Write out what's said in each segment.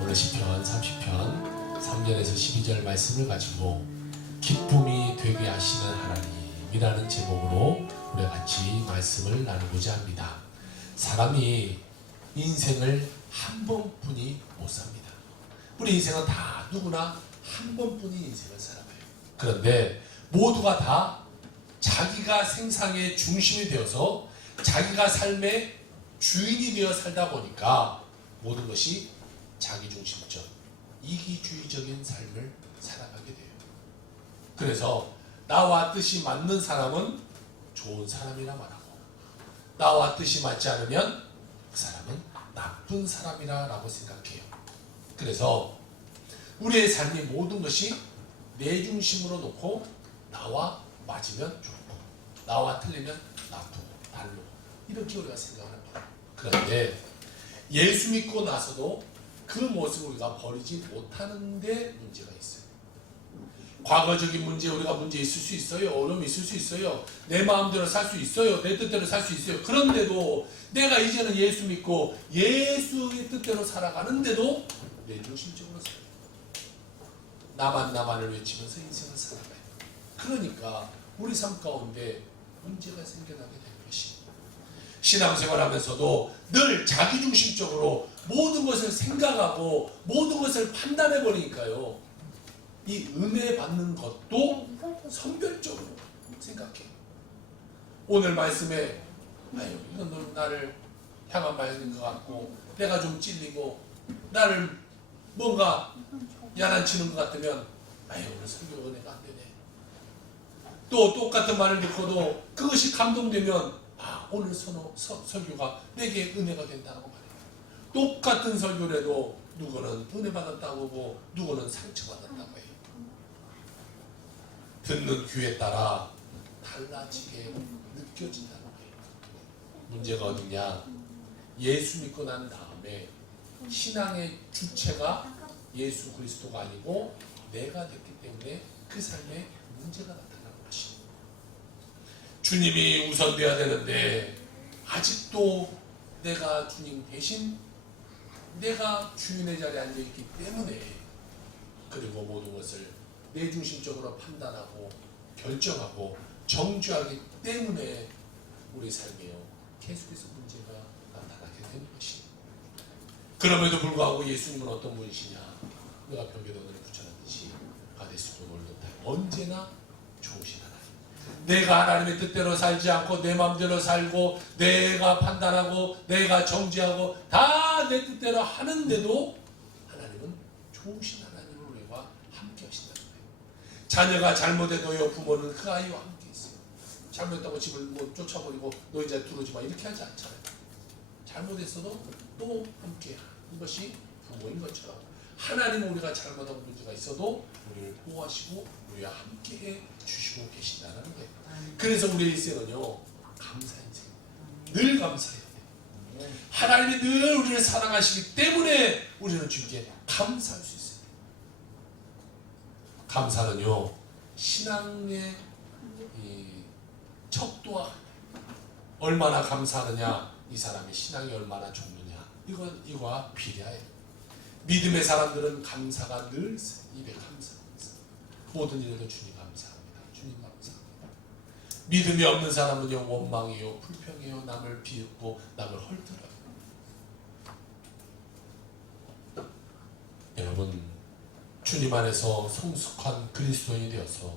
오늘 시편 30편 3절에서 12절 말씀을 가지고 기쁨이 되게 하시는 하나님이라는 제목으로 우리 같이 말씀을 나누고자 합니다. 사람이 인생을 한 번뿐이 못 삽니다. 우리 인생은 다 누구나 한 번뿐이 인생을 살아가요. 그런데 모두가 다 자기가 생상의 중심이 되어서 자기가 삶의 주인이 되어 살다 보니까 모든 것이 자기중심적, 이기주의적인 삶을 살아가게 돼요. 그래서 나와 뜻이 맞는 사람은 좋은 사람이라 말하고 나와 뜻이 맞지 않으면 그 사람은 나쁜 사람이라 라고 생각해요. 그래서 우리의 삶의 모든 것이 내 중심으로 놓고 나와 맞으면 좋고 나와 틀리면 나쁘고 달로 이렇게 우리가 생각을 합니다. 그런데 예수 믿고 나서도 그 모습을 우리가 버리지 못하는 데 문제가 있어요. 과거적인 문제, 우리가 문제 있을 수 있어요. 어려움이 있을 수 있어요. 내 마음대로 살 수 있어요. 내 뜻대로 살 수 있어요. 그런데도 내가 이제는 예수 믿고 예수의 뜻대로 살아가는데도 내 중심적으로 살아요. 나만을 외치면서 인생을 살아가요. 그러니까 우리 삶 가운데 문제가 생겨나게 되는 것이, 신앙생활하면서도 늘 자기중심적으로 모든 것을 생각하고 모든 것을 판단해 버리니까요, 이 은혜 받는 것도 선별적으로 생각해. 오늘 말씀에 아유 이건 너 나를 향한 말인 것 같고 내가 좀 찔리고 나를 뭔가 야단치는 것 같으면 아유 오늘 설교 은혜가 안 되네. 또 똑같은 말을 듣고도 그것이 감동되면 아 오늘 설교가 내게 은혜가 된다고 말해요. 똑같은 설교를 해도 누구는 은혜 받았다고 하고 누구는 상처받았다고 해요. 듣는 귀에 따라 달라지게 느껴진다는 거예요. 문제가 어디냐? 예수 믿고 난 다음에 신앙의 주체가 예수 그리스도가 아니고 내가 됐기 때문에 그 삶에 문제가 나타나는 것이, 주님이 우선돼야 되는데 아직도 내가 주님 대신 내가 주인의 자리에 앉아있기 때문에, 그리고 모든 것을 내 중심적으로 판단하고 결정하고 정죄하기 때문에 우리 삶에요 계속해서 문제가 나타나게 되는 것이. 그럼에도 불구하고 예수님은 어떤 분이시냐? 내가 벽에도 붙여놨듯이 가데스도 놀던다 언제나 좋으신 하나님. 내가 하나님의 뜻대로 살지 않고 내 마음대로 살고 내가 판단하고 내가 정죄하고 다 내 뜻대로 하는데도 하나님은 좋으신 하나님을 우리와 함께 하신다는 거예요. 자녀가 잘못해도요 부모는 그 아이와 함께 있어요. 잘못했다고 집을 뭐 쫓아버리고 너 이제 들어오지 마 이렇게 하지 않잖아요. 잘못했어도 또 함께 하는 것이 부모인 것처럼 하나님은 우리가 잘못하고 문제가 있어도 우리를 보호하시고 우리와 함께 해 주시고 계신다는 거예요. 그래서 우리의 인생은요 감사 인생입니다. 늘 감사해야 돼요. 하나님이 늘 우리를 사랑하시기 때문에 우리는 주님께 감사할 수 있어요. 감사는요 신앙의 척도와 얼마나 감사하느냐, 이 사람의 신앙이 얼마나 좋느냐, 이거와 비례해요. 믿음의 사람들은 감사가 늘 입에 감사. 모든 일에도 주님 감사합니다. 주님 감사합니다. 믿음이 없는 사람은요 원망이요 불평이요 남을 비웃고 남을 헐뜯어요. 여러분 주님 안에서 성숙한 그리스도인이 되어서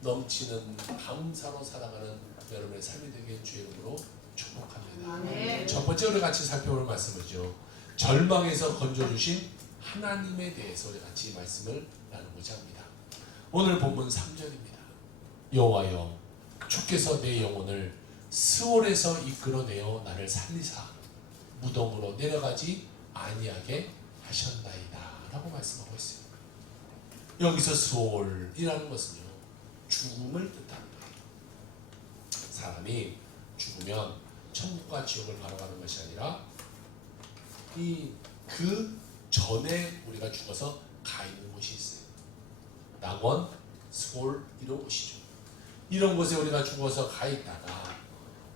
넘치는 감사로 살아가는 여러분의 삶이 되게 주의 이름으로 축복합니다. 첫 번째 우리 같이 살펴볼 말씀이죠. 절망에서 건져주신 하나님에 대해서 우리 같이 말씀을 나누고자 합니다. 오늘 본문 3절입니다. 여호와여 주께서 내 영혼을 스올에서 이끌어내어 나를 살리사 무덤으로 내려가지 아니하게 하셨나이다 라고 말씀하고 있어요. 여기서 스올이라는 것은요 죽음을 뜻하는 거예요. 사람이 죽으면 천국과 지옥을 바라가는 것이 아니라 그 전에 우리가 죽어서 가 있는 곳이 있어요. 낙원, 스올 이런 곳이죠. 이런 곳에 우리가 죽어서 가 있다가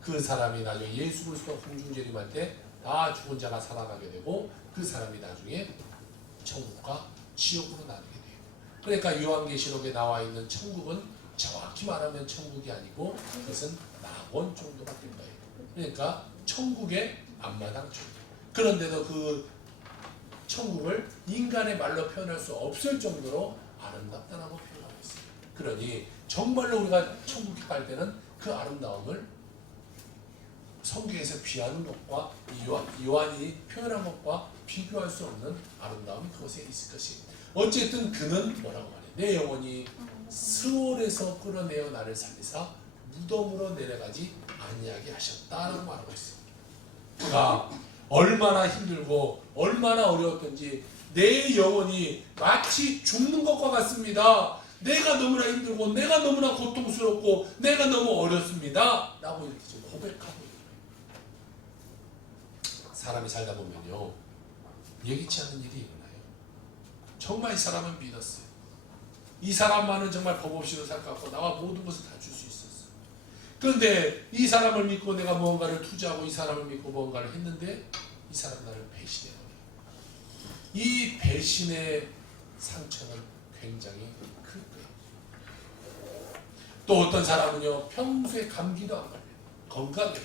그 사람이 나중에 예수 그리스도 공중재림할 때 다 죽은 자가 살아나게 되고 그 사람이 나중에 천국과 지옥으로 나누게 돼요. 그러니까 요한계시록에 나와 있는 천국은 정확히 말하면 천국이 아니고 그것은 낙원 정도가 될 거예요. 그러니까 천국의 앞마당 정도. 그런데도 그 천국을 인간의 말로 표현할 수 없을 정도로 아름답다라고 표현하고 있어요. 그러니 정말로 우리가 천국에 갈 때는 그 아름다움을 성경에서 비하는 것과 요한이 표현한 것과 비교할 수 없는 아름다움이 그것에 있을 것입니다. 어쨌든 그는 뭐라고 말해? 내 영혼이 스올에서 끌어내어 나를 살리사 무덤으로 내려가지 아니하게 하셨다라고 말하고 있습니다. 그가 얼마나 힘들고 얼마나 어려웠던지 내 영혼이 마치 죽는 것과 같습니다. 내가 너무나 힘들고 내가 너무나 고통스럽고 내가 너무 어렵습니다 라고 이렇게 지금 고백하고 있는 거예요. 사람이 살다 보면요 예기치 않은 일이 일어나요. 정말 이 사람은 믿었어요. 이 사람만은 정말 법 없이도 살 것 같고 나와 모든 것을 다 줄 수 있었어. 그런데 이 사람을 믿고 내가 무언가를 투자하고 이 사람을 믿고 무언가를 했는데 이 사람 나를 배신해버려요. 이 배신의 상처는 굉장히 클 거예요. 또 어떤 사람은요 평소에 감기도 안 걸려요. 건강해요.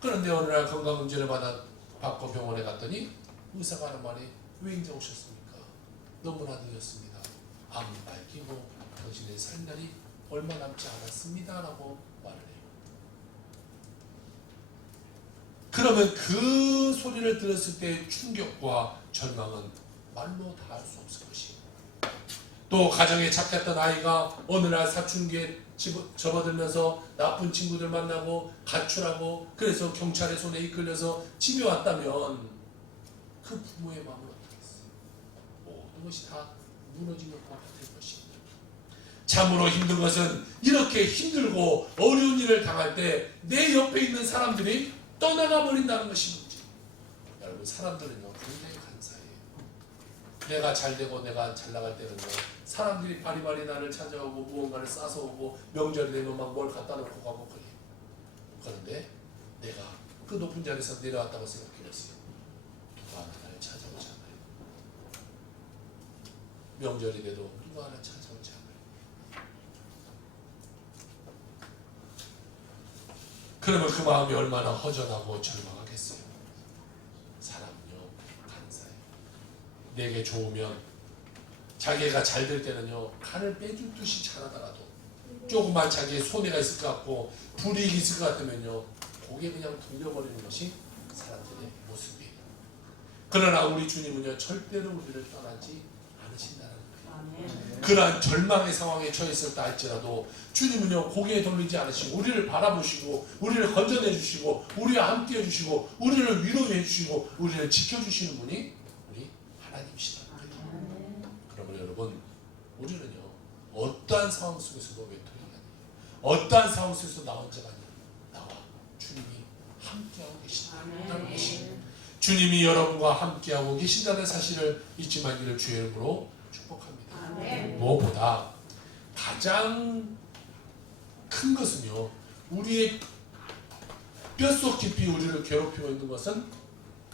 그런데 어느 날 건강검진을 받고 병원에 갔더니 의사가 하는 말이 왜 이제 오셨습니까? 너무나 늦었습니다. 암이 밝히고 당신의 살 날이 얼마 남지 않았습니다 라고 말을 해요. 그러면 그 소리를 들었을 때의 충격과 절망은 말로 다 할 수 없을 것이에요. 또 가정에 착했던 아이가 어느 날 사춘기에 접어들면서 나쁜 친구들 만나고 가출하고 그래서 경찰의 손에 이끌려서 집에 왔다면 그 부모의 마음은 어떻겠어요? 모든 것이 다 무너진 것과 같을 것입니다. 참으로 힘든 것은 이렇게 힘들고 어려운 일을 당할 때 내 옆에 있는 사람들이 떠나가 버린다는 것이 문제. 여러분 사람들은요 굉장히 간사해요. 내가 잘되고 내가 잘 나갈 때는요 사람들이 바리바리 나를 찾아오고 무언가를 싸서 오고 명절이 되면 막 뭘 갖다 놓고 가고 그래요. 그런데 내가 그 높은 자리에서 내려왔다고 생각해봤어요. 누가 하나 나를 찾아오지 않아요. 명절이 돼도 누가 하나 찾아오지 않아요. 그러면 그 마음이 얼마나 허전하고 절망하겠어요. 사람은요 간사해요. 내게 좋으면 자기가 잘 될 때는요 간을 빼줄 듯이 잘하다가도 조금만 자기의 손해가 있을 것 같고 불이익이 있을 것 같으면요 고개 그냥 돌려버리는 것이 사람들의 모습이에요. 그러나 우리 주님은요 절대로 우리를 떠나지 않으신다는 거예요. 그러한 절망의 상황에 처했었다 할지라도 주님은요 고개 돌리지 않으시고 우리를 바라보시고 우리를 건져내 주시고 우리와 함께 해주시고 우리를 위로해 주시고 우리를 지켜주시는 분이 우리 하나님이시라는 거예요. 그러면 여러분 우리는요 어떠한 상황 속에서도 외톨이가 아니에요. 어떠한 상황 속에서 나 혼자가 아니에요. 나와 주님이 함께하고 계신다는 것입니다. 주님이 여러분과 함께하고 계신다는 사실을 잊지 말기를 주의 이름으로 축복합니다. 무엇보다 가장 큰 것은요 우리의 뼛속 깊이 우리를 괴롭히고 있는 것은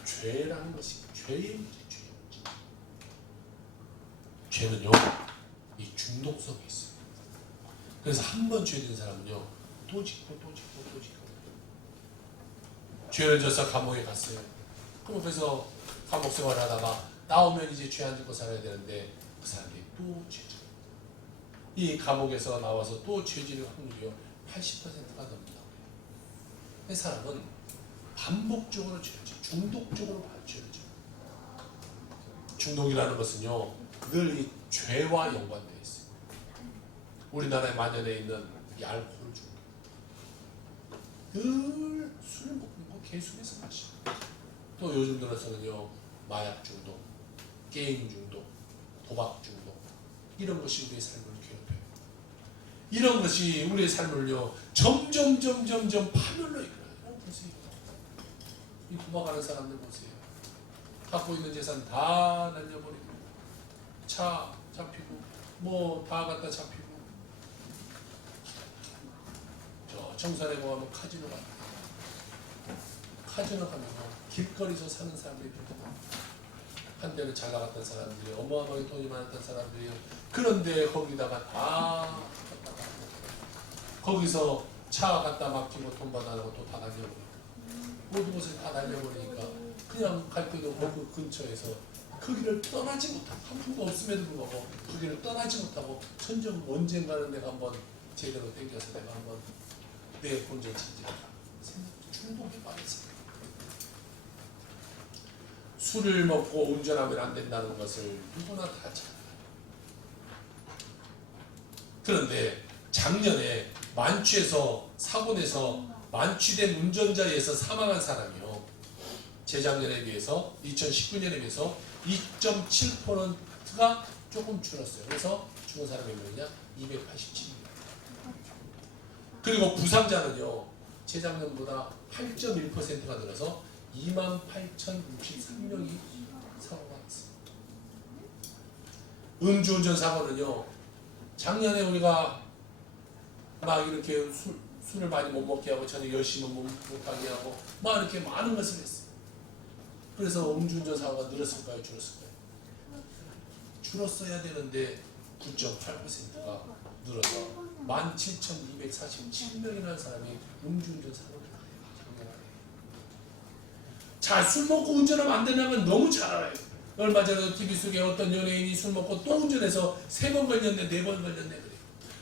죄라는 것입니다. 죄의 문제, 죄의 문제. 죄는요 이 중독성이 있어요. 그래서 한 번 죄진 사람은요 또 짓고 또 짓고 또 짓고 죄를 져서 감옥에 갔어요. 그럼 그래서 감옥 생활을 하다가 나오면 이제 죄 안 짓고 살아야 되는데 그 사람이 또 죄져. 이 감옥에서 나와서 또 죄지는 확률이요 80%가 넘는다고 해요. 이 사람은 반복적으로 죄를 져. 중독적으로 죄를 져. 중독이라는 것은요 늘 이 죄와 연관되어 있어요. 우리나라에 만연해 있는 이 알코올 중독. 늘 술을 먹고 개술에서 마시고 또 요즘 들어서는요 마약 중독, 게임 중독, 도박 중독 이런 것이 우리의 삶을 괴롭혀요. 이런 것이 우리의 삶을요 점점 파멸로 이끌어요. 보세요. 이 도박하는 사람들 보세요. 갖고 있는 재산 다 날려버리고 차 잡히고 뭐 다 갖다 잡히고 저 청산에 가면 카지노 가요. 카지노 가면 길거리에서 사는 사람들이 들어가요. 한때는 잘 나갔던 사람들이 어마어마하게 돈이 많았던 사람들이에요. 그런데 거기다가 다 거기서 차 갖다 맡기고 돈 받아내고 또 다 날려버리니까 모든 것을 다 날려버리니까 그냥 갈 때도 그 근처에서 그 길을 떠나지 못하고 한 푼도 없음에도 불구하고 그 길을 떠나지 못하고 천정 언젠가는 내가 한번 제대로 땡겨서 내가 한번 내 본전 찾으라 중독에 빠졌어요. 술을 먹고 운전하면 안 된다는 것을 누구나 다 잘 알아요. 그런데 작년에 만취해서 사고내서 만취된 운전자에 의해서 사망한 사람이요. 재작년에 비해서 2019년에 비해서 2.7%가 조금 줄었어요. 그래서 죽은 사람이 몇이냐? 287명. 그리고 부상자는요. 재작년보다 8.1%가 늘어서 28,063명이 사고가 났어요. 음주운전 사고는요. 작년에 우리가 막 이렇게 술을 많이 못 먹게 하고 저녁 10시면 못 가게 하고 막 이렇게 많은 것을 했어요. 그래서 음주운전 사고가 늘었을까요? 줄었을까요? 줄었어야 되는데 9.8%가 늘어서 17,247명이라는 사람이 음주운전 사고를 당해요. 자, 술 먹고 운전하면 안 된다는 건 너무 잘 알아요. 얼마 전에 TV 속에 어떤 연예인이 술 먹고 또 운전해서 3번 걸렸네, 4번 걸렸네 그래요.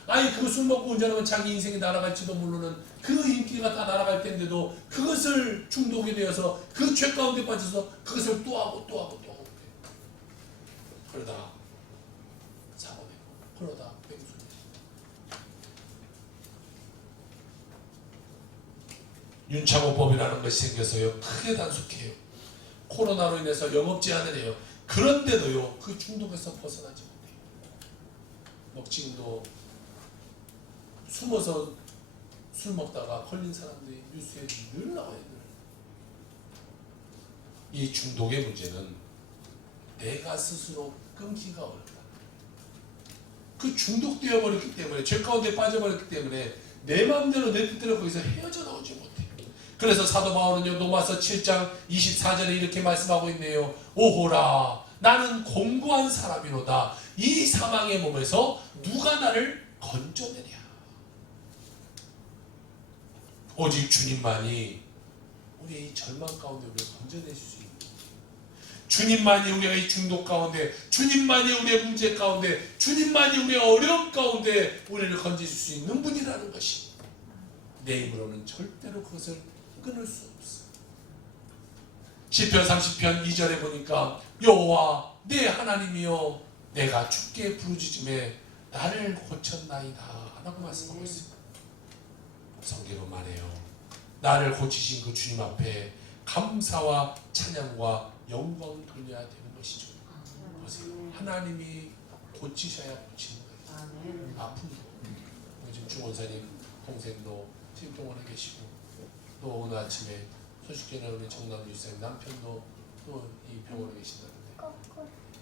아니 그 술 먹고 운전하면 자기 인생이 날아갈지도 모르는 그 인기가 다 날아갈 텐데도 그것을 중독이 되어서 그 죄 가운데 빠져서 그것을 또 하고 또 하고 또 하고 그러다 사고내고 그러다 뺑소니. 윤창호법이라는 것이 생겨서요 크게 단속해요. 코로나로 인해서 영업 제한을 해요. 그런데도요 그 중독에서 벗어나지 못해요. 먹지금도 숨어서 술 먹다가 걸린 사람들이 뉴스에 늘 나와요. 이 중독의 문제는 내가 스스로 끊기가 어렵다. 그 중독되어 버렸기 때문에 죄 가운데 빠져버렸기 때문에 내 마음대로 내 뜻대로 거기서 헤어져 나오지 못해. 그래서 사도 바울은요 로마서 7장 24절에 이렇게 말씀하고 있네요. 오호라 나는 공고한 사람이로다. 이 사망의 몸에서 누가 나를 건져내랴. 오직 주님만이 우리의 이 절망 가운데 우리를 건져내실 수 있는 주님만이 우리의 이 중독 가운데 주님만이 우리의 문제 가운데 주님만이 우리의 어려움 가운데 우리를 건지실 수 있는 분이라는 것이 내 힘으로는 절대로 그것을 끊을 수 없어. 시편 30편 2절에 보니까 여호와 내 하나님이여 내가 주께 부르짖음에 나를 고쳤나이다 라고 말씀하고 있습니다. 성경은 말해요. 나를 고치신 그 주님 앞에 감사와 찬양과 영광 돌려야 되는 것이죠. 보세요. 하나님이 고치셔야 고치는 거예요. 아픔도. 지금 중원사님 동생도 지금 병원에 계시고 또 오늘 아침에 소식 전에 우리 정남 유생 남편도 또 이 병원에 계신다는데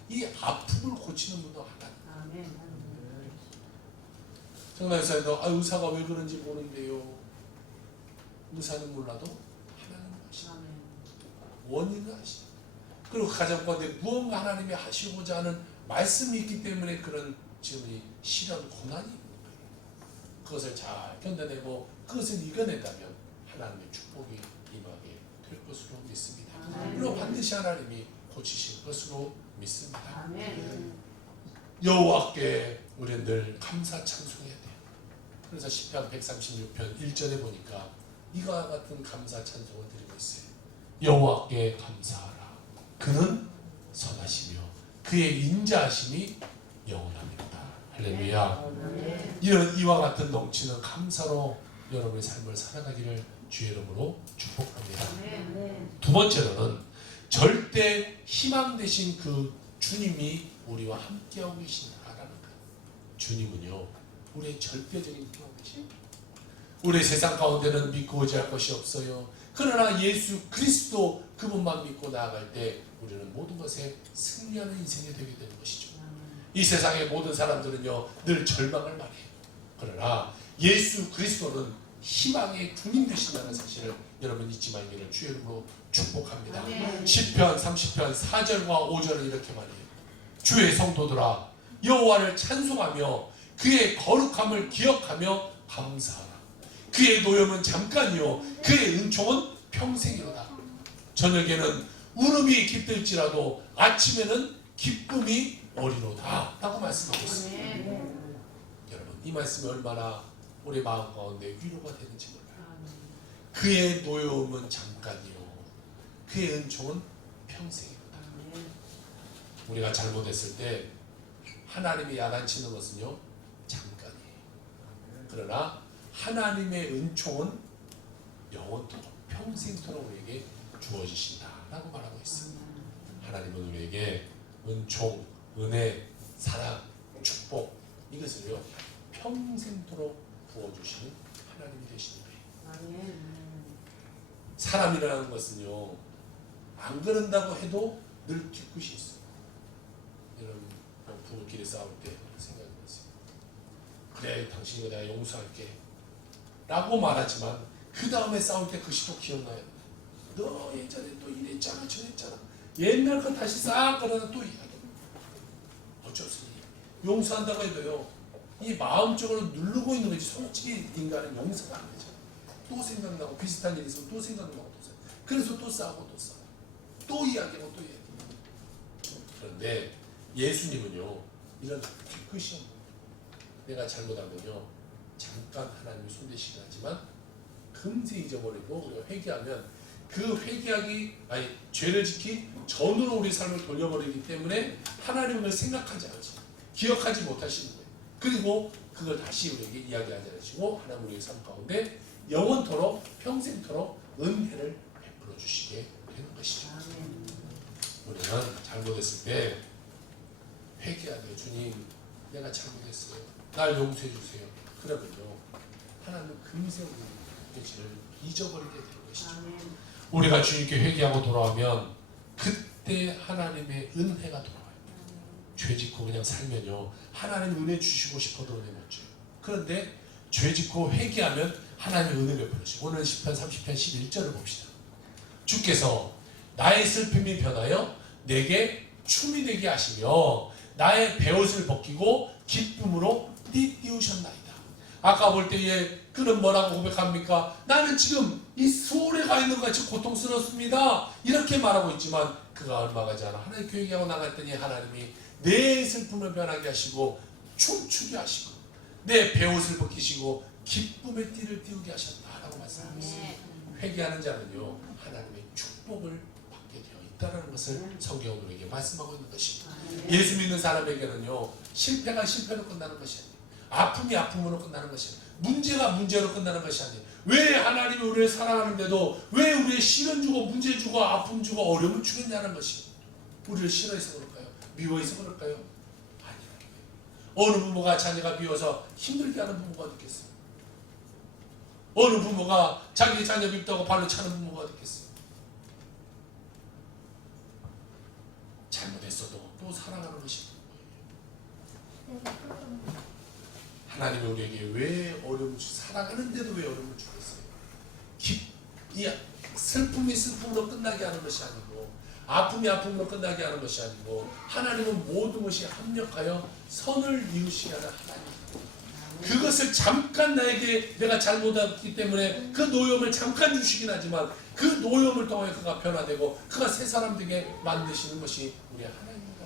이 아픔을 고치는 분도 하나님. 정남 유생도 의사가 왜 그런지 모르는데요. 의사는 몰라도 하나님은 아시죠. 원인을 아시죠. 그리고 가정 가운데 무언가 하나님이 하시고자 하는 말씀이 있기 때문에 그런 지금 이 시련 고난이 있는 거예요. 그것을 잘 견뎌내고 그것을 이겨낸다면 하나님의 축복이 임하게 될 것으로 믿습니다. 그리고 반드시 하나님이 고치실 것으로 믿습니다. 여호와께 우리는 늘 감사 찬송해야 돼요. 그래서 시편 136편 1절에 보니까 이와 같은 감사 찬송을 드리고 있어요. 여호와께 감사하라. 그는 선하시며 그의 인자하심이 영원합니다. 할렐루야. 이런 이와 같은 넘치는 감사로 여러분의 삶을 살아가기를 주의 이름으로 축복합니다. 두 번째로는 절대 희망 되신 그 주님이 우리와 함께하고 계신다라는 것. 주님은요 우리의 절대적인 희망 되신 우리 세상 가운데는 믿고 의지할 것이 없어요. 그러나 예수 그리스도 그분만 믿고 나아갈 때 우리는 모든 것에 승리하는 인생이 되게 되는 것이죠. 이 세상의 모든 사람들은요 늘 절망을 말해요. 그러나 예수 그리스도는 희망의 주님 되신다는 사실을 여러분 잊지 말기를 주의 이름으로 축복합니다. 시편 30편 4절과 5절은 이렇게 말해요. 주의 성도들아 여호와를 찬송하며 그의 거룩함을 기억하며 감사하라. 그의 노염은 잠깐이요 그의 은총은 평생이로다. 저녁에는 울음이 깃들지라도 아침에는 기쁨이 오리로다 라고 말씀하고 있습니다. 여러분 이 말씀이 얼마나 우리 마음 가운데 위로가 되는지 몰라요. 그의 노여움은 잠깐이요 그의 은총은 평생이로다. 우리가 잘못했을 때 하나님이 야단치는 것은요 잠깐이에요. 그러나 하나님의 은총은 영원토록 평생토록 우리에게 주어지신다 라고 말하고 있습니다. 하나님은 우리에게 은총, 은혜, 사랑, 축복 이것을요 평생토록 부어주시는 하나님이 되시는 거예요. 사람이라는 것은요 안 그런다고 해도 늘 뒤끝이 있어요. 여러분 부부끼리 싸울 때 생각해보세요. 그래 당신이 내가 용서할게 라고 말하지만 그 다음에 싸울 때 그것이 또 기억나요. 너 예전에 또 이랬잖아 저랬잖아 옛날 거 다시 싹 걸어서 또 이야기. 어쩔 수 없이 용서한다고 해도요 이 마음적으로 누르고 있는 거지 솔직히 인간은 용서가 안 되죠. 또 생각나고 비슷한 일이 있으면 또 생각나고 또 생각나고 그래서 또 싸우고 또 싸우고 또 이야기하고 또 이야기하고. 그런데 예수님은요 이런 뒤끝이 없는 내가 잘못하면요 잠깐 하나님이 손대시긴 하지만 금세 잊어버리고 우리가 회개하면 그 회개하기 아니 죄를 지키 전으로 우리 삶을 돌려버리기 때문에 하나님을 생각하지 않으시고 기억하지 못하시는 거예요. 그리고 그걸 다시 우리에게 이야기하지 않으시고 하나님 우리의 삶 가운데 영원토록 평생토록 은혜를 베풀어 주시게 되는 것이죠. 우리는 잘못했을 때 회개하되 주님 내가 잘못했어요. 날 용서해 주세요. 그러면요 하나님은 금세 우리 죄를 잊어버리게 되는 것이죠. 우리가 주님께 회개하고 돌아오면 그때 하나님의 은혜가 돌아와요. 죄 짓고 그냥 살면요 하나님 은혜 주시고 싶어도 은혜 못 줘요. 그런데 죄 짓고 회개하면 하나님의 은혜를 베푸시고 오늘 시편 30편 11절을 봅시다. 주께서 나의 슬픔이 변하여 내게 춤이 되게 하시며 나의 베옷을 벗기고 기쁨으로 띠띠우셨나이다. 아까 볼 때에 그는 뭐라고 고백합니까? 나는 지금 이 수월에 가 있는 것 같이 고통스럽습니다. 이렇게 말하고 있지만 그가 얼마 가지 않아 하나님 교회하고 나갔더니 하나님이 내 슬픔을 변하게 하시고 춤추게 하시고 내 베옷을 벗기시고 기쁨의 띠를 띄우게 하셨다라고 말씀하고 있습니다. 회개하는 자는요 하나님의 축복을 받게 되어 있다는 것을 성경은 우리에게 말씀하고 있는 것입니다. 예수 믿는 사람에게는요 실패가 실패로 끝나는 것이 아니에요. 아픔이 아픔으로 끝나는 것이 아니에요. 문제가 문제로 끝나는 것이 아니에요. 왜 하나님이 우리를 사랑하는데도 왜 우리의 시련 주고 문제 주고 아픔 주고 어려움을 주겠냐는 것이 우리를 싫어해서 그럴까요? 미워해서 그럴까요? 아니에요. 어느 부모가 자녀가 미워서 힘들게 하는 부모가 어디 있겠어요? 어느 부모가 자기 자녀 밉다고 발로 차는 부모가 어디 있겠어요? 잘못했어도 또 사랑하는 것이 하나님이 우리에게 왜 어려움을 사랑하는데도 왜 어려움을 주겠어요? 이 슬픔이 슬픔으로 끝나게 하는 것이 아니고 아픔이 아픔으로 끝나게 하는 것이 아니고 하나님은 모든 것이 합력하여 선을 이루시게 하는 하나님. 그것을 잠깐 나에게 내가 잘못했기 때문에 그 노염을 잠깐 주시긴 하지만 그 노염을 통해 그가 변화되고 그가 새 사람 되게 만드시는 것이 우리 하나님입니다.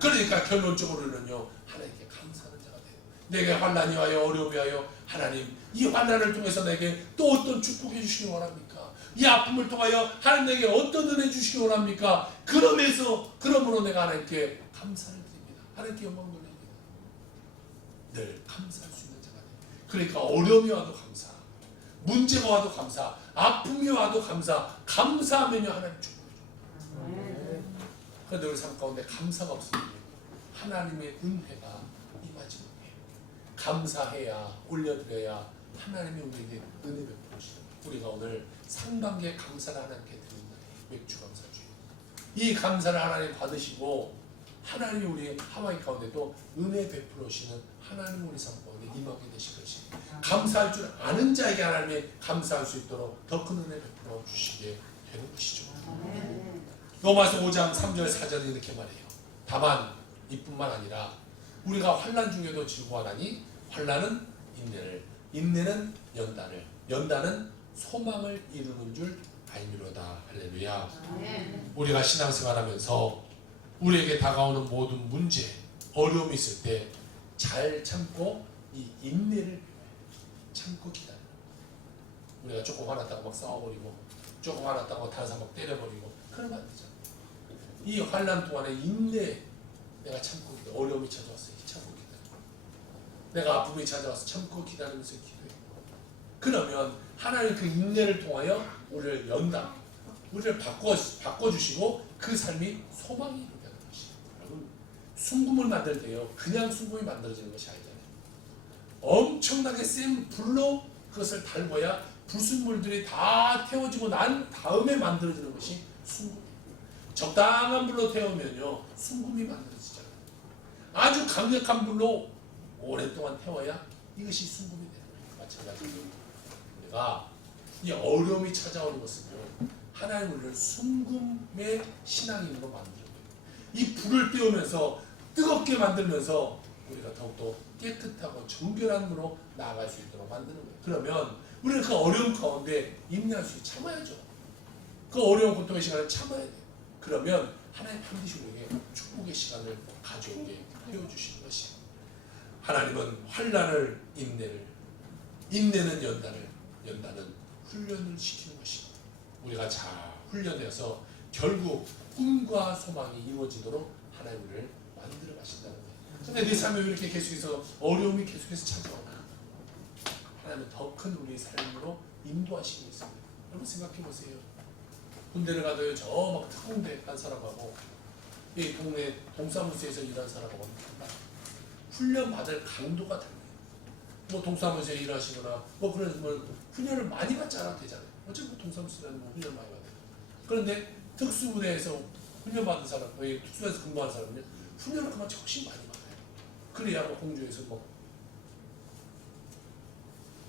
그러니까 결론적으로는요 하나님께 감사하는 자가 돼요. 내게 환난이 와요 어려움이 와요 하나님 이 환난을 통해서 내게 또 어떤 축복해 주시기 원합니까? 이 아픔을 통하여 하나님 내게 어떤 은혜 주시기 원합니까? 그러므로 내가 하나님께 감사를 드립니다. 하나님께 영광 돌립니다. 늘 감사할 수 있는 자가 돼요. 그러니까 어려움이 와도 감사, 문제가 와도 감사, 아픔이 와도 감사, 감사하면요 하나님 축복해 줍니다. 그런데 우리 삶 가운데 감사가 없으면 하나님의 은혜가 임하지 못해요. 감사해야 올려드려야 하나님이 우리에게 은혜 베푸시는 우리가 오늘 상반기에 감사를 하나님께 드린다. 맥주 감사주의. 이 감사를 하나님 받으시고 하나님이 우리 하와이 가운데 또 은혜 베풀어주시는 하나님 우리 삶 가운데 임하게 되실 것이 감사할 줄 아는 자에게 하나님이 감사할 수 있도록 더 큰 은혜 베풀어 주시게 되는 것이죠. 로마서 5장 3절 4절에 이렇게 말해요. 다만 이뿐만 아니라 우리가 환난 중에도 즐거워하나니 환난은 인내를, 인내는 연단을, 연단은 소망을 이루는 줄 알미로다. 할렐루야. 우리가 신앙생활하면서 우리에게 다가오는 모든 문제, 어려움이 있을 때 잘 참고 이 인내를 참고 기다려. 우리가 조금 화났다고 막 싸워버리고 조금 화났다고 다른 사람 막 때려버리고 그러면 안 되잖아. 이 환난 동안에 인내, 내가 참고 기다려. 어려움이 찾아왔어. 참고 기다려. 내가 아픔이 찾아와서 참고 기다리면서 기도해. 그러면 하나님 그 인내를 통하여 우리를 연다, 우리를 바꿔주시고 그 삶이 소망이 이루게 하는 것이에요. 여러분, 순금을 만들 때요, 그냥 순금이 만들어지는 것이 아니잖아요. 엄청나게 센 불로 그것을 달궈야 불순물들이 다 태워지고 난 다음에 만들어지는 것이 순금이에요. 적당한 불로 태우면요, 순금이 만들어지잖아요. 아주 강력한 불로 오랫동안 태워야 이것이 순금이 되는 거예요. 마찬가지로 우리가 이 어려움이 찾아오는 것은요, 하나님 우리를 순금의 신앙인으로 만드는 거예요. 이 불을 띄우면서 뜨겁게 만들면서 우리가 더욱더 깨끗하고 정결한 으로 나아갈 수 있도록 만드는 거예요. 그러면 우리는 그 어려움 가운데 인내할 수 있게 참아야죠. 그 어려운 고통의 시간을 참아야 돼요. 그러면 하나님 반드시 우리에게 축복의 시간을 가져오게 해주시는 것이에요. 하나님은 환난을 인내를, 인내는 연단을, 연단은 훈련을 시키는 것입니다. 우리가 잘 훈련되어서 결국 꿈과 소망이 이루어지도록 하나님을 만들어 가신다는 거예요. 근데 내 삶에 이렇게 계속해서 어려움이 계속해서 찾아오나? 하나님은 더 큰 우리의 삶으로 인도하시고 있습니다. 여러분 생각해 보세요. 군대를 가도 저 막 특공대 간 사람하고 이 동네 동사무소에서 일한 사람하고 달라요. 훈련 받을 강도가 달라요. 뭐 동사무소에 일하시거나 뭐 그런 뭐 훈련을 많이 받지 않아도 되잖아요. 어차피 동사무소에는 뭐 훈련 많이 받아요. 그런데 특수부대에서 훈련 받은 사람, 특수부대에서 근무하는 사람은요, 훈련을 그만 훨씬 많이 받아요. 그래야 뭐 공주에서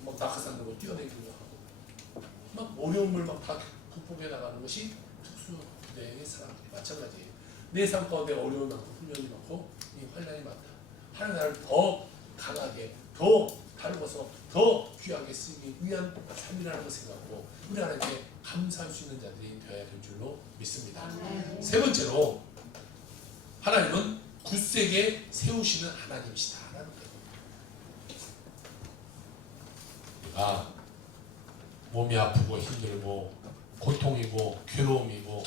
막 낙하산 들고 뛰어내기도 하고 막 어려움을 막 다 극복해 나가는 것이 특수부대의 사람들이 마찬가지예요. 내 삶 가운데 어려움이 많고 훈련이 많고 이 환난이 많다. 하나님 나를 더 강하게, 더 다루어서 더 귀하게 쓰기 위한 삶이라는 것을 생각하고 우리 하나님께 감사할 수 있는 자들이 되어야 될 줄로 믿습니다. 세 번째로, 하나님은 굳세게 세우시는 하나님이시다라는 거예요. 우리가 몸이 아프고 힘들고 고통이고 괴로움이고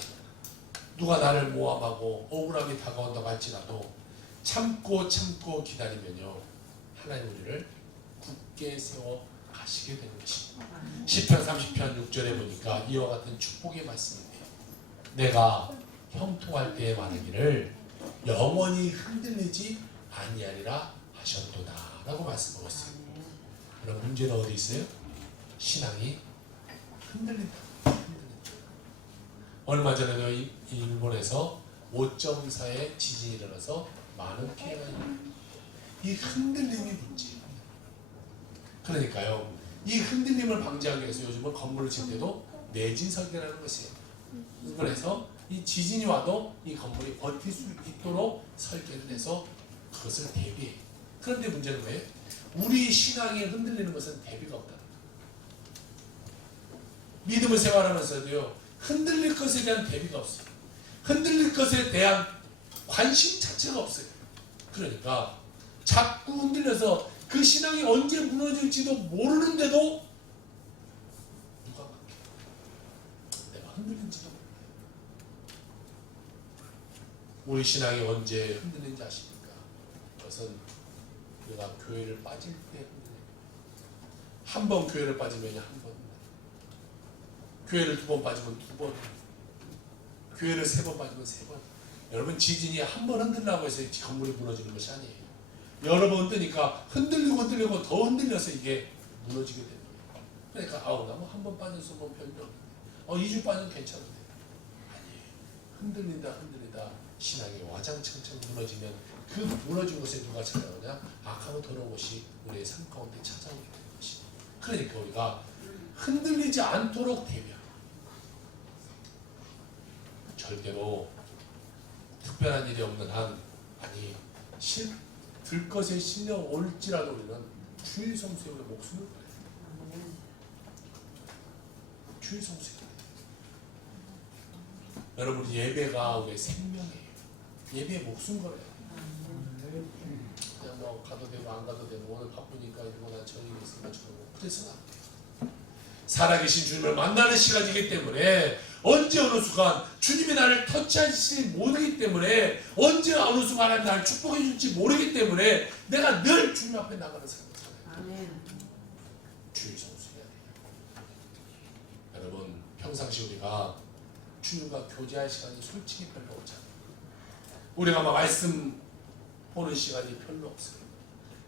누가 나를 모함하고 억울함이 다가온다고 할지라도 참고 기다리면요, 하나님 우리를 굳게 세워 가시게 되는 것입니다. 시편 30편 6절에 보니까 이와 같은 축복의 말씀이에요. 내가 형통할 때에 말하기를 영원히 흔들리지 아니하리라 하셨도다 라고 말씀하고 있어요. 그럼 문제는 어디 있어요? 신앙이 흔들린다. 얼마 전에도 일본에서 5.4의 지진이 일어나서 많은 피해가 있는, 이 흔들림이 문제예요. 그러니까요, 이 흔들림을 방지하기 위해서 요즘은 건물을 짓을 때도 내진 설계라는 것이에요. 그래서 이 지진이 와도 이 건물이 버틸 수 있도록 설계를 해서 그것을 대비해요. 그런데 문제는 뭐예요? 우리 신앙이 흔들리는 것은 대비가 없다는 거예요. 믿음을 생활하면서도요, 흔들릴 것에 대한 대비가 없어요. 흔들릴 것에 대한 관심 자체가 없어요. 그러니까 자꾸 흔들려서 그 신앙이 언제 무너질지도 모르는데도 누가 막혀? 내가 흔들린지도 몰라요. 우리 신앙이 언제 흔들린지 아십니까? 그것은 우리가 교회를 빠질 때 흔들려요. 한 번 교회를 빠지면 한 번, 교회를 2번 빠지면 2번, 교회를 3번 빠지면 3번. 여러분, 지진이 한 번 흔들려고 해서 건물이 무너지는 것이 아니에요. 여러 번 흔드니까 흔들리고 더 흔들려서 이게 무너지게 되는 거예요. 그러니까 나무 한 번 빠져서 뭐 별로 없는데 2주 빠지면 괜찮은데, 아니에요. 흔들린다 신앙이 와장창창 무너지면 그 무너진 곳에 누가 찾아오냐? 악하고 더러운 것이 우리의 삶 가운데 찾아오게 되는 것이. 그러니까 우리가 흔들리지 않도록 대비하고 절대로 특별한 일이 없는 한 아니 들것에 실려 올지라도 우리는 주일 성수에 우리 목숨을 걸어야 돼요. 주일 성수에 여러분 예배가 우리의 생명이에요. 예배에 목숨 걸어야 돼요. 그냥 뭐 가도 되고 안 가도 되고 오늘 바쁘니까 이러고 난 저녁에 있으니까 저러고 그래서는 안 돼요. 살아계신 주님을 만나는 시간이기 때문에 언제 어느 순간 주님이 나를 터치하실지 모르기 때문에 언제 어느 순간 하나님 나를 축복해 줄지 모르기 때문에 내가 늘 주님 앞에 나가는 삶을 살아요. 주일 성수해야 돼요. 여러분 평상시 우리가 주님과 교제할 시간이 솔직히 별로 없잖아요. 우리가 막 말씀 보는 시간이 별로 없어요.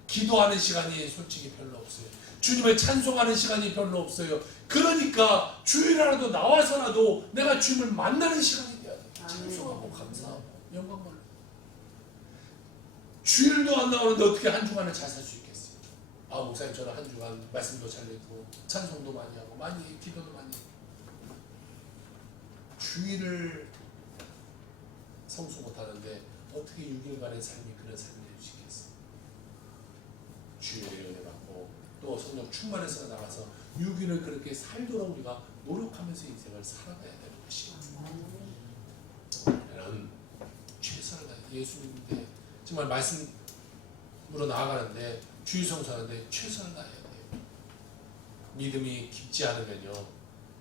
기도하는 시간이 솔직히 별로 없어요. 주님을 찬송하는 시간이 별로 없어요. 그러니까 주일이라도 나와서라도 내가 주님을 만나는 시간이 돼야 돼요. 찬송하고 감사하고 영광을. 주일도 안 나오는데 어떻게 한 주간을 잘 살 수 있겠어요? 아 목사님 저는 한 주간 말씀도 잘 읽고 찬송도 많이 하고 많이 기도도 많이 하고 주일을 성수 못하는데 어떻게 6일간의 삶이 그런 삶이 될 수 있겠어요? 주일에 은혜 받고 또 성령 충만해서 나가서 6일을 그렇게 살도록 우리가 노력하면서 인생을 살아가야 되는 것이 나는 최선을 다해 예수님인데 정말 말씀으로 나아가는데 주일 성수하는데 최선을 다해야 돼요. 믿음이 깊지 않으면요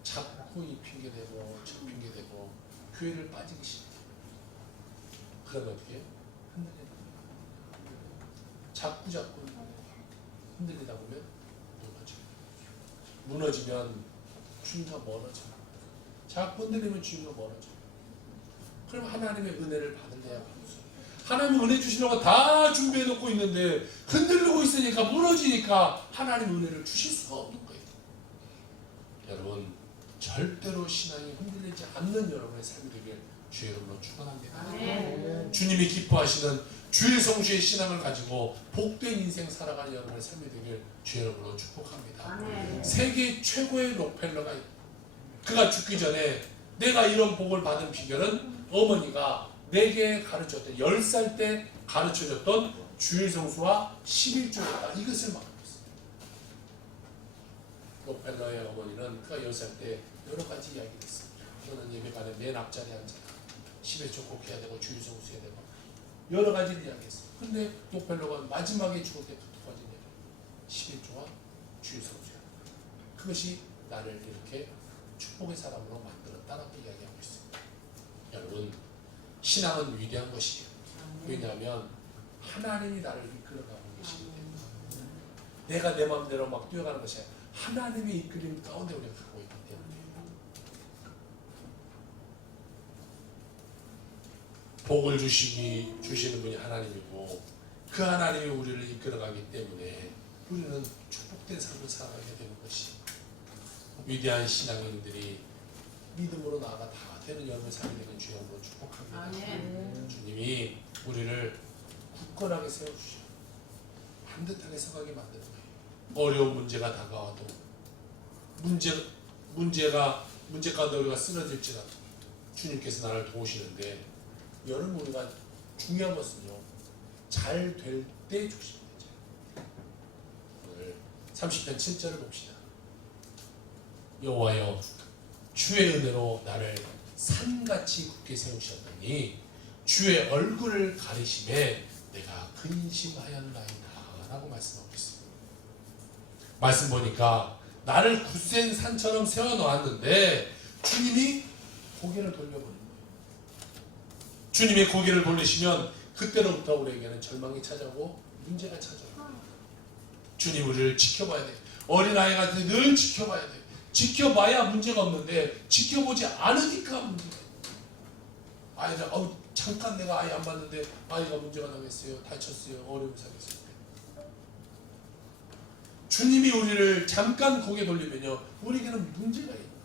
자꾸 이 핑계대고 저 핑계대고 교회를 빠지기 시작해요. 그러면 어떻게 해요? 흔들리다 자꾸 흔들리다 보면 무너지면 주님과 멀어져요. 자꾸 흔들리면 주님과 멀어져요. 그럼 하나님의 은혜를 받을래야 받으세요. 하나님 은혜 주시려고 다 준비해 놓고 있는데 흔들리고 있으니까 무너지니까 하나님 은혜를 주실 수가 없는 거예요. 여러분 절대로 신앙이 흔들리지 않는 여러분의 삶이 되길 주의 이름으로 축원합니다. 주님이 기뻐하시는 주의 성수의 신앙을 가지고 복된 인생 살아가는 여러분의 삶이 되길 주의 이름으로 축복합니다. 세계 최고의 록펠러가 그가 죽기 전에 내가 이런 복을 받은 비결은 어머니가 내게 가르쳤던 10살 때 가르쳐줬던 주의 성수와 11조였다. 이것을 말했어요. 록펠러의 어머니는 그가 10살 때 여러 가지 이야기를 했어요. 저는 예배관에 맨 앞자리에 앉아 11조 꼭 해야 되고 주의 성수 해야 되고 여러 가지를 이야기했어요. 근데 록펠러가 마지막에 죽을 때 가진 얘기 11조와 주의 성수야. 그것이 나를 이렇게 축복의 사람으로 만들었다라고 이야기하고 있습니다. 여러분 신앙은 위대한 것이에요. 왜냐하면 하나님이 나를 이끌어가고 계시기 때문에 내가 내 마음대로 막 뛰어가는 것이 아니라 하나님의 이끌림 가운데 우리가 가고 있기 때문에 복을 주시는 분이 하나님이고 그 하나님이 우리를 이끌어가기 때문에 우리는 축복된 삶을 살아가게 되는 것이 위대한 신앙인들이 믿음으로 나아가 다 되는 여러분의 삶이 되는 주님으로 축복합니다. 주님이 우리를 굳건하게 세워주시고 반듯하게 서가게 만드는 거예요. 어려운 문제가 다가와도 문제 가운데 우리가 쓰러질지라도 주님께서 나를 도우시는데 여러분 우리가 중요한 것은요 잘 될 때 조심해야 돼요. 오늘 30편 7절을 봅시다. 여호와여 주의 은혜로 나를 산같이 굳게 세우셨더니 주의 얼굴을 가리심에 내가 근심하였나이다 라고 말씀하고 있습니다. 말씀 보니까 나를 굳센 산처럼 세워놓았는데 주님이 고개를 돌려버린 거예요. 주님이 고개를 돌리시면 그때로부터 우리에게는 절망이 찾아오고 문제가 찾아와요. 주님 우리를 지켜봐야 돼요. 어린아이 같은 늘 지켜봐야 돼요. 지켜봐야 문제가 없는데 지켜보지 않으니까 문제가 있어요. 아이들 잠깐 내가 아이 안 봤는데 아이가 문제가 나겠어요. 다쳤어요. 어려움을 사겠어요. 주님이 우리를 잠깐 고개 돌리면요 우리에게는 문제가 있는 거예요.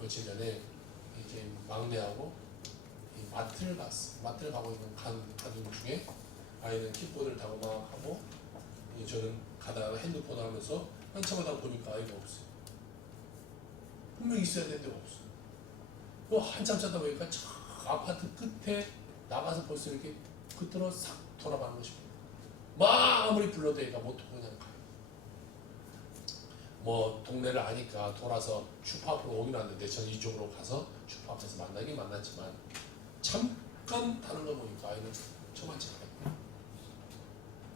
며칠 전에 이제 막내하고 마트를 갔어. 마트를 가고 있는 가던 중에 아이는 킥보드를 타고 막 하고 저는 가다가 핸드폰 하면서 한참 하다 보니까 아이가 없어요. 분명히 있어야 되는데 없어. 또 한참 찾다 보니까 저 아파트 끝에 나가서 벌써 이렇게 끝으로 싹 돌아가는 것입니다. 막 아무리 불러도 얘가 못 오고 그냥 가요. 뭐 동네를 아니까 돌아서 슈퍼 앞으로 오긴 왔는데 저는 이쪽으로 가서 슈퍼 앞에서 만나긴 만났지만 잠깐 다른 거 보니까 아이는 저만치 가요.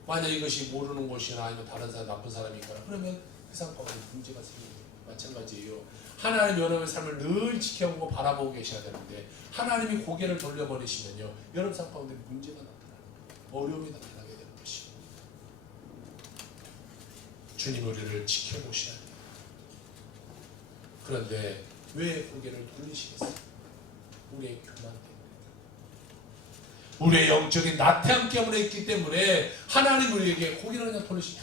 만약 이것이 모르는 곳이나 아니면 다른 사람 나쁜 사람이 있거나 그러면 그 사람 가운데 문제가 생기는 마찬가지예요. 하나님 여러분의 삶을 늘 지켜보고 바라보고 계셔야 되는데 하나님이 고개를 돌려버리시면요 여러분 삶 가운데 문제가 나타나는 거예요. 어려움이 나타나게 되는 것이에요. 주님 우리를 지켜보셔야 돼요. 그런데 왜 고개를 돌리시겠어요? 우리의 교만 때문에, 우리의 영적인 나태함 때문에 있기 때문에 하나님 우리에게 고개를 그냥 돌리시냐.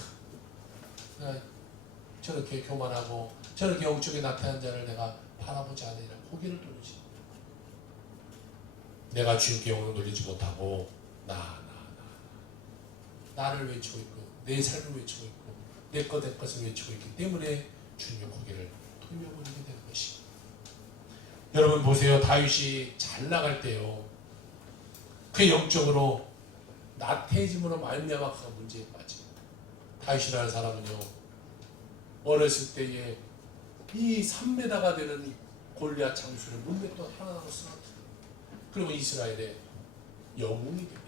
저렇게 교만하고 저렇게 영적인 나태한 자를 내가 바라보지 않으리라 고개를 돌리시. 내가 주님께 영을 돌리지 못하고 나를 외치고 있고 내 삶을 외치고 있고 내 것을 외치고 있기 때문에 주님의 고개를 돌려버리게 되는 것이. 여러분 보세요. 다윗이 잘 나갈 때요 그 영적으로 나태해짐으로 말미암아 그 문제에 빠져. 다윗이라는 사람은요 어렸을 때에 이 3m가 되는 이 골리앗 장수를 문맷돌 하나하나 쓰러뜨려. 그리고 이스라엘의 영웅이 됩니다.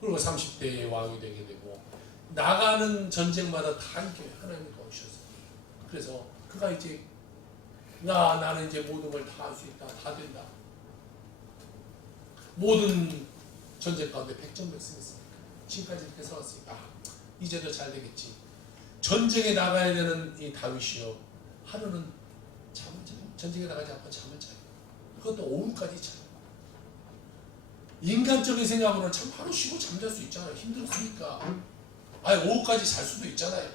그리고 30대에 왕이 되게 되고 나가는 전쟁마다 다 이겨요. 하나님이 도우셔서. 그래서 그가 이제 나는 이제 모든 걸 다 할 수 있다. 다 된다. 모든 전쟁 가운데 백전백승했으니까 지금까지 이렇게 살았으니까 이제도 잘 되겠지. 전쟁에 나가야 되는 이 다윗이요 하루는 잠을 자요. 전쟁에 나가지 않고 잠을 자요. 그것도 오후까지 자요. 인간적인 생각으로는 참 하루 쉬고 잠잘 수 있잖아요. 힘들었으니까. 오후까지 잘 수도 있잖아요.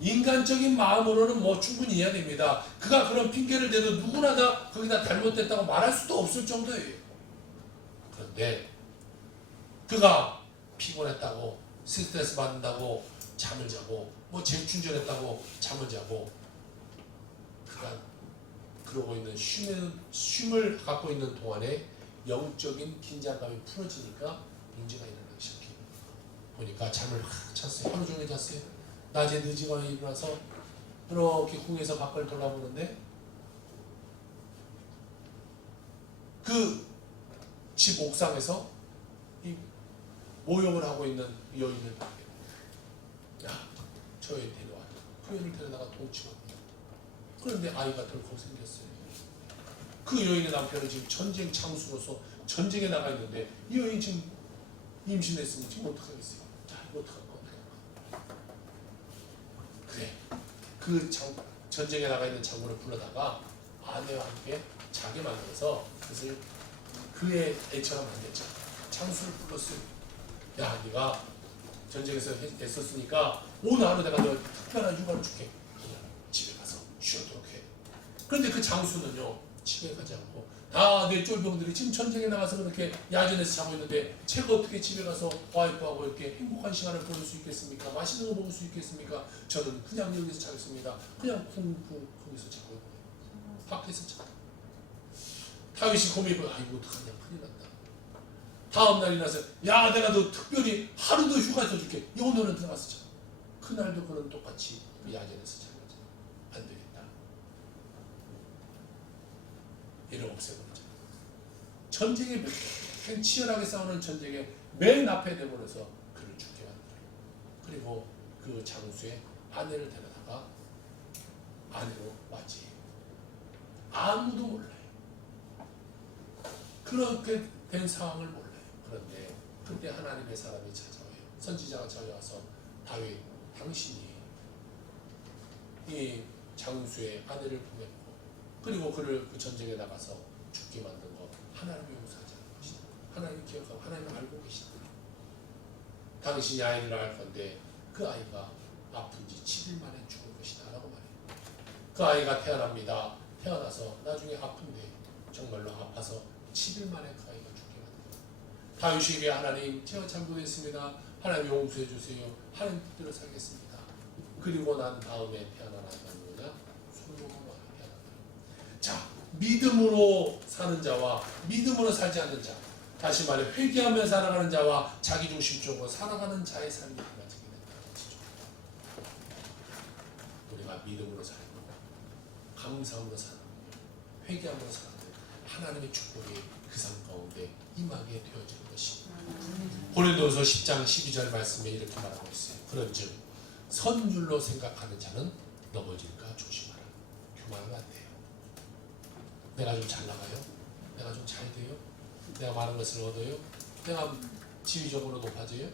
인간적인 마음으로는 뭐 충분히 이해됩니다. 그가 그런 핑계를 대도 누구나 다 거기다 잘못됐다고 말할 수도 없을 정도예요. 그런데 그가 피곤했다고 스트레스 받는다고 잠을 자고 뭐 재충전했다고 잠을 자고 그가 그러고 있는 쉼을 갖고 있는 동안에 영적인 긴장감이 풀어지니까 문제가 일어나기 시작해요. 보니까 잠을 확 잤어요. 하루 종일 잤어요. 낮에 늦은 일어나서 이렇게 궁에서 밖을 돌아보는데 그 집 옥상에서 이 모욕을 하고 있는 여인을 저 여인 데려와. 그 여인을 데려다가 동치합니다. 그런데 아이가 덜컥 생겼어요. 그 여인의 남편은 지금 전쟁 장수로서 전쟁에 나가 있는데 이 여인이 지금 임신했으니 지금 어떡하겠어요? 자, 이거 어떡할까? 그래. 그 전쟁에 나가 있는 장군을 불러다가 아내와 함께 자게 만들어서 그것을 그의 애처럼 만들자. 장수를 불렀어요. 야, 네가 전쟁에서 애썼으니까 오늘 하루 내가 너 특별한 휴가를 줄게. 그냥 집에 가서 쉬어도록 해. 그런데 그 장수는요 집에 가지 않고 다 내 쫄병들이 지금 전쟁에 나가서 그렇게 야전에서 자고 있는데 제가 어떻게 집에 가서 와이프하고 이렇게 행복한 시간을 보낼 수 있겠습니까? 맛있는 거 먹을 수 있겠습니까? 저는 그냥 여기서 자겠습니다. 그냥 거기서 자고 있고요. 밖에서 자고. 다윗이 고민을 이거 어떡하냐 큰일 났다. 다음 날이 나서 야 내가 너 특별히 하루 더 휴가 써줄게. 오늘은 들어가서 자. 그날도 그는 똑같이 그 야전에서 자고 안 되겠다. 이를 없애버리자. 전쟁에 맨 치열하게 싸우는 전쟁에 맨 앞에 내보내서 그를 죽게 만들어요. 그리고 그 장수의 아내를 데려다가 아내로 맞이해요. 아무도 몰라요. 그렇게 된 상황을 몰라요. 그런데 그때 하나님의 사람이 찾아와요. 선지자가 찾아와서 다윗 당신이 이 장수의 아내를 보냈고 그리고 그를 그 전쟁에 나가서 죽게 만든 것 하나님이 용서하지 않는 것이다. 하나님이 기억하고 하나님을 알고 계시다. 당신이 아이를 낳을 건데 그 아이가 아픈 지 7일 만에 죽을 것이다 라고 말해요. 그 아이가 태어납니다. 태어나서 나중에 아픈데 정말로 아파서 7일 만에 그 아이가 죽게 만들어요. 다윗에게 하나님 제가 잘못했습니다. 하나님 용서해 주세요. 하나님 뜻대로 살겠습니다. 그리고 난 다음에 태어난 아이가 누구냐? 솔로몬 왕이 태어났어요. 자, 믿음으로 사는 자와 믿음으로 살지 않는 자, 다시 말해 회개하며 살아가는 자와 자기중심적으로 살아가는 자의 삶이 달라지게 된다는 것이죠. 우리가 믿음으로 살고 감사함으로 살고 회개함으로 살고 하나님의 축복이 그 삶 가운데 임하게 되어지는 것입니다. 고린도서 10장 12절 말씀에 이렇게 말하고 있어요. 그런즉 선줄로 생각하는 자는 넘어질까 조심하라. 교만하면 안 돼요. 내가 좀 잘 나가요? 내가 좀 잘 돼요? 내가 많은 것을 얻어요? 내가 지위적으로 높아져요?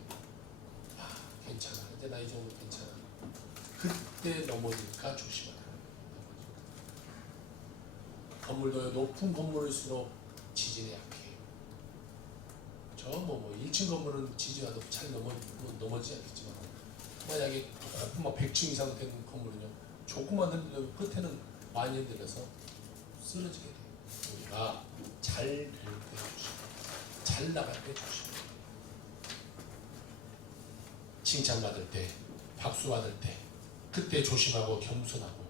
아, 괜찮아. 이제 나 이 정도 괜찮아. 그때 넘어질까 조심하라. 건물도 높은 건물일수록 지진에 약해요. 저 1층 건물은 지진 와도 잘 넘어지지 않겠지만 만약에 높은 100층 이상 되는 건물은요, 조그만 흔들려도 끝에는 많이 흔들려서 쓰러지게 돼요. 우리가 잘 될 때 조심해요. 잘 나갈 때 조심해요. 칭찬받을 때, 박수받을 때 그때 조심하고 겸손하고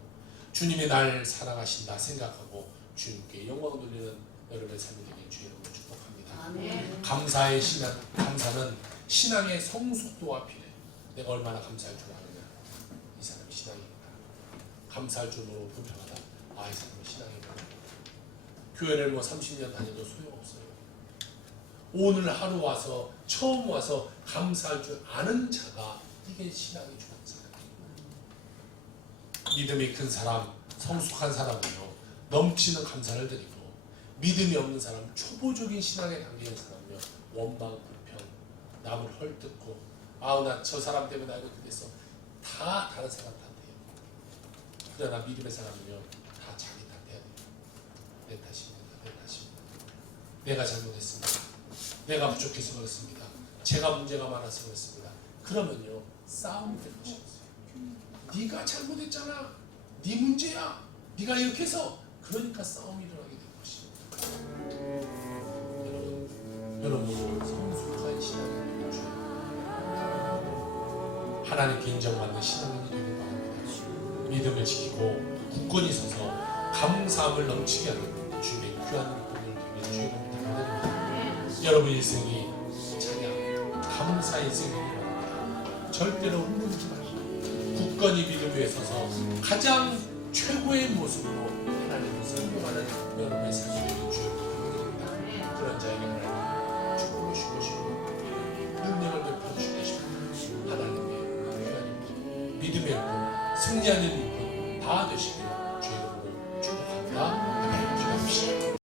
주님이 날 사랑하신다 생각하고 주님께 영광 돌리는 여러분의 삶이 되길 주의 이름으로 축복합니다. 아멘. 감사의 신앙, 감사는 신앙의 성숙도가 필요해. 내가 얼마나 감사할 줄 아느냐. 이 사람이 신앙이구나. 감사할 줄 모르고 불평하다. 아, 이 사람이 신앙이구나. 교회를 30년 다녀도 소용없어요. 오늘 하루 와서 처음 와서 감사할 줄 아는 자가 이게 신앙이 좋은 사람이에요. 믿음이 큰 사람, 성숙한 사람은요 넘치는 감사를 드리고, 믿음이 없는 사람, 초보적인 신앙에 담기는 사람은요 원망, 불평, 남을 헐뜯고 아우 나 저 사람 때문에 나 이렇게 됐어. 다 다른 사람 탓해요. 그러나 믿음의 사람은요 다 자기 탓해야 돼요. 내 탓입니다. 내 탓입니다. 내가 잘못했습니다. 내가 부족해서 그렇습니다. 제가 문제가 많아서 그렇습니다. 그러면요 싸움이 될 것이 없어요. 네가 잘못했잖아. 네 문제야. 네가 이렇게 해서. 그러니까 싸움이 일어나게 될 것입니다. 여러분 성숙한 신앙이 되는 주 하나님께 인정받는 신앙인이 되길 바랍니다. 믿음을 지키고 굳건히 서서 감사함을 넘치게 하는 주님의 귀한 일꾼을 되길 주의 이름으로 부탁드립니다. 여러분 인생이 찬양, 감사 인생이길 바랍니다. 절대로 흔들리지 말고 굳건히 믿음 위에 서서 가장 최고의 모습으로 하나님을 설명하는 여러분의 삶이 되길 주의 이름으로 부탁드립니다. 그런 자에게 하나님 축복을 주시고 능력을 베풀어주시고 하나님의 귀한 일꾼, 믿음의 일꾼, 승리하는 일꾼 다 되시길